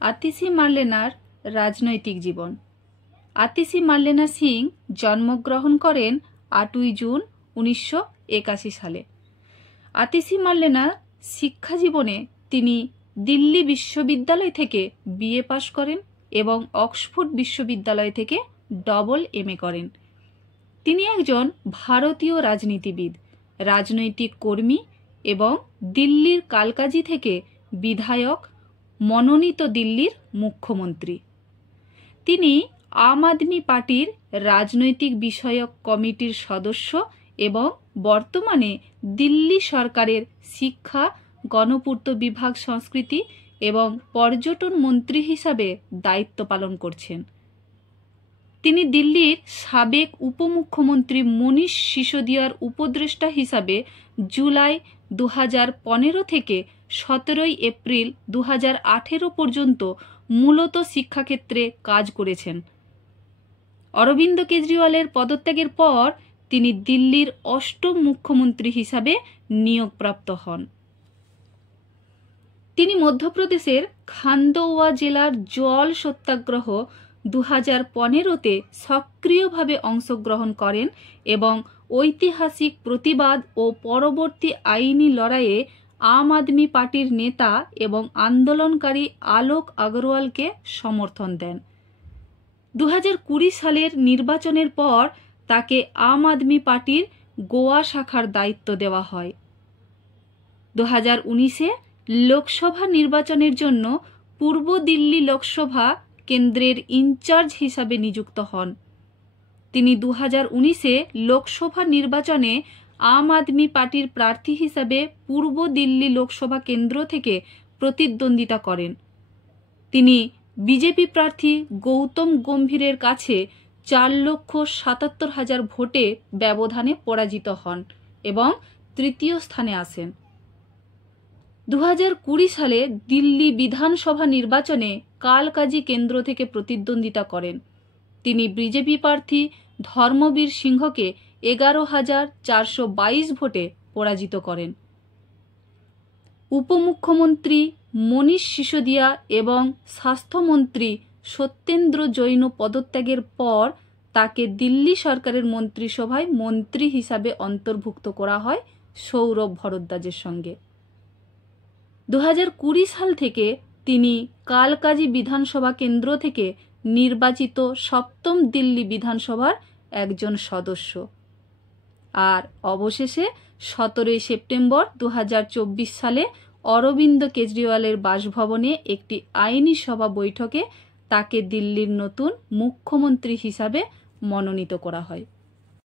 আতিশি মার্লেনার রাজনৈতিক জীবন। আতিশি মার্লেনা সিং জন্মগ্রহণ করেন 8 জুন 1981 সালে। আতিশি মার্লেনা শিক্ষা জীবনে তিনি দিল্লি বিশ্ববিদ্যালয় থেকে বিএ পাশ করেন এবং অক্সফোর্ড বিশ্ববিদ্যালয় থেকে MA করেন। তিনি একজন ভারতীয় রাজনীতিবিদ, রাজনৈতিক কর্মী এবং দিল্লির কালকাজি থেকে বিধায়ক মনোনীত দিল্লির মুখ্যমন্ত্রী। তিনি আম আদমি পার্টির রাজনৈতিক বিষয়ক কমিটির সদস্য এবং বর্তমানে দিল্লি সরকারের শিক্ষা, গণপূর্ত বিভাগ, সংস্কৃতি এবং পর্যটন মন্ত্রী হিসাবে দায়িত্ব পালন করছেন। তিনি দিল্লির সাবেক উপমুখ্যমন্ত্রী মনীষ সিসোদিয়ার উপদেষ্টা হিসাবে জুলাই 2015 থেকে 17 এপ্রিল 2018 পর্যন্ত মূলত শিক্ষাক্ষেত্রে কাজ করেছেন। অরবিন্দ কেজরিওয়ালের পদত্যাগের পর তিনি দিল্লির 8ম মুখ্যমন্ত্রী হিসাবে নিয়োগপ্রাপ্ত হন। তিনি মধ্যপ্রদেশের খান্দোয়া জেলার জল সত্যাগ্রহ 2015-তে সক্রিয়ভাবে অংশগ্রহণ করেন এবং ঐতিহাসিক প্রতিবাদ ও পরবর্তী আইনি লড়াইয়ে আম আদমি পার্টির নেতা এবং আন্দোলনকারী আলোক আগরওয়ালকে সমর্থন দেন। 2020 সালের নির্বাচনের পর তাকে আম আদমি পার্টির গোয়া শাখার দায়িত্ব দেওয়া হয়। 2019-এ লোকসভা নির্বাচনের জন্য পূর্ব দিল্লি লোকসভা কেন্দ্রের ইনচার্জ হিসাবে নিযুক্ত হন। তিনি 2019-এ লোকসভা নির্বাচনে আম আদমি পার্টির প্রার্থী হিসাবে পূর্ব দিল্লি লোকসভা কেন্দ্র থেকে প্রতিদ্বন্দ্বিতা করেন। তিনি বিজেপি প্রার্থী গৌতম গম্ভীরের কাছে 4,77,000 ভোটে ব্যবধানে পরাজিত হন এবং তৃতীয় স্থানে আসেন। 2020 সালে দিল্লি বিধানসভা নির্বাচনে কালকাজি কেন্দ্র থেকে প্রতিদ্বন্দ্বিতা করেন। তিনি বিজেপি প্রার্থী ধর্মবীর সিংহকে 11,422 ভোটে পরাজিত করেন। উপমুখ্যমন্ত্রী মনীষ সিসোদিয়া এবং স্বাস্থ্যমন্ত্রী সত্যেন্দ্র জৈন পদত্যাগের পর তাকে দিল্লি সরকারের মন্ত্রিসভায় মন্ত্রী হিসাবে অন্তর্ভুক্ত করা হয় সৌরভ ভরদ্বাজের সঙ্গে। 2020 সাল থেকে তিনি কালকাজি বিধানসভা কেন্দ্র থেকে নির্বাচিত 7ম দিল্লি বিধানসভার একজন সদস্য। আর অবশেষে 17 সেপ্টেম্বর 2024 সালে অরবিন্দ কেজরিওয়ালের বাসভবনে একটি আইনি সভা বৈঠকে তাকে দিল্লির নতুন মুখ্যমন্ত্রী হিসাবে মনোনীত করা হয়।